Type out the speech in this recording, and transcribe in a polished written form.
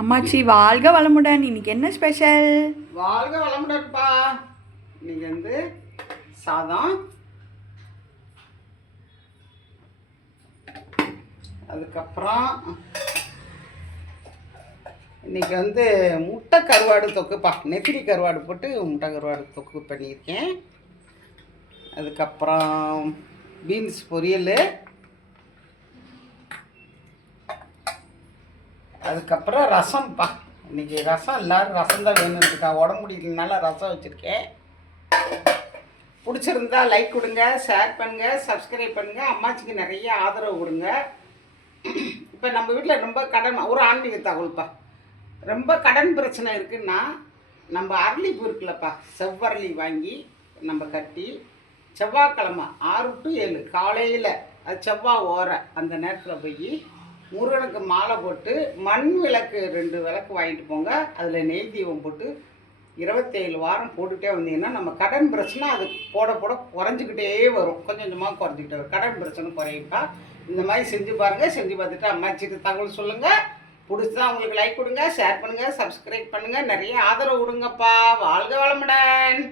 அம்மாச்சி வாழ்க வளமுடன். இன்னைக்கு என்ன ஸ்பெஷல்? வாழ்க வளமுடன்ப்பா. இன்னைக்கு சாதம், அதுக்கப்புறம் இன்னைக்கு முட்டை கருவாடு தொக்குப்பா. நெத்திலி கருவாடு போட்டு முட்டை கருவாடு தொக்கு பண்ணியிருக்கேன். அதுக்கப்புறம் பீன்ஸ் பொரியல், அதுக்கப்புறம் ரசம்ப்பா. இன்றைக்கி ரசம் எல்லோரும் ரசம் தான் வேணும்னுக்கா, உடம்பு முடியலனால ரசம் வச்சுருக்கேன். பிடிச்சிருந்தா லைக் கொடுங்க, ஷேர் பண்ணுங்கள், சப்ஸ்கிரைப் பண்ணுங்கள், அம்மாச்சிக்கு நிறைய ஆதரவு கொடுங்க. இப்போ நம்ம வீட்டில் ரொம்ப கடன், ஒரு ஆன்மீக தகவல்ப்பா, ரொம்ப கடன் பிரச்சனை இருக்குன்னா நம்ம அரளிப்பூ இருக்குல்லப்பா, செவ்வரளி வாங்கி நம்ம கட்டி செவ்வாய்க்கிழமை 6 to 7 காலையில், அது செவ்வாய் ஓர அந்த நேரத்தில் போய் முருகனுக்கு மாலை போட்டு மண் விளக்கு 2 விளக்கு வாங்கிட்டு போங்க. அதில் நெய் தீபம் போட்டு 27 வாரம் போட்டுகிட்டே வந்தீங்கன்னா நம்ம கடன் பிரச்சனை அது போட போட குறைஞ்சிக்கிட்டே வரும். கொஞ்சம் கொஞ்சமாக குறைஞ்சிக்கிட்டே வரும். கடன் பிரச்சனை குறையும்பா. இந்த மாதிரி செஞ்சு பாருங்கள். செஞ்சு பார்த்துட்டு அம்மாச்சிட்டு தகவல் சொல்லுங்கள். பிடிச்சா உங்களுக்கு லைக் கொடுங்க, ஷேர் பண்ணுங்கள், சப்ஸ்கிரைப் பண்ணுங்கள், நிறைய ஆதரவு கொடுங்கப்பா. வாழ்க வளமுடன்.